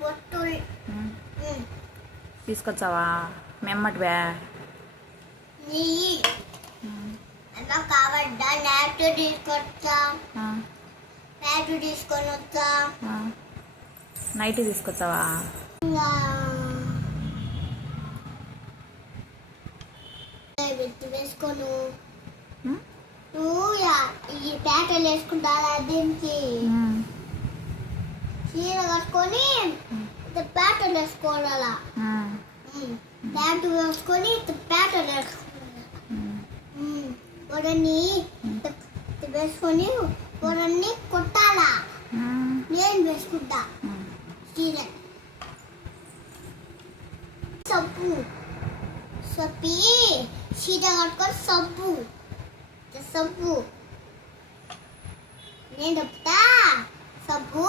పొట్టు తీసుకొచ్చావా మెమ్మటివా? అలా కావద్దా ల్యాప్టు తీసుకొచ్చా, ప్యాటు తీసుకొని వచ్చా, నైట్ తీసుకొచ్చావా? వేసుకోను నువ్వు ఈ ప్యాటర్లు వేసుకుంటా దీనికి చీర కట్టుకొని ప్యాటర్లు వేసుకోవాలా, ప్యాంటు వేసుకొని ప్యాటర్లు వేసుకోవాలి, వడని వేసుకొని వడని కొట్టాలా. నేను వేసుకుంటా చీర సబ్బు సబ్బి చీర కట్టుకొని సబ్బు నేను చెప్తా సబ్బు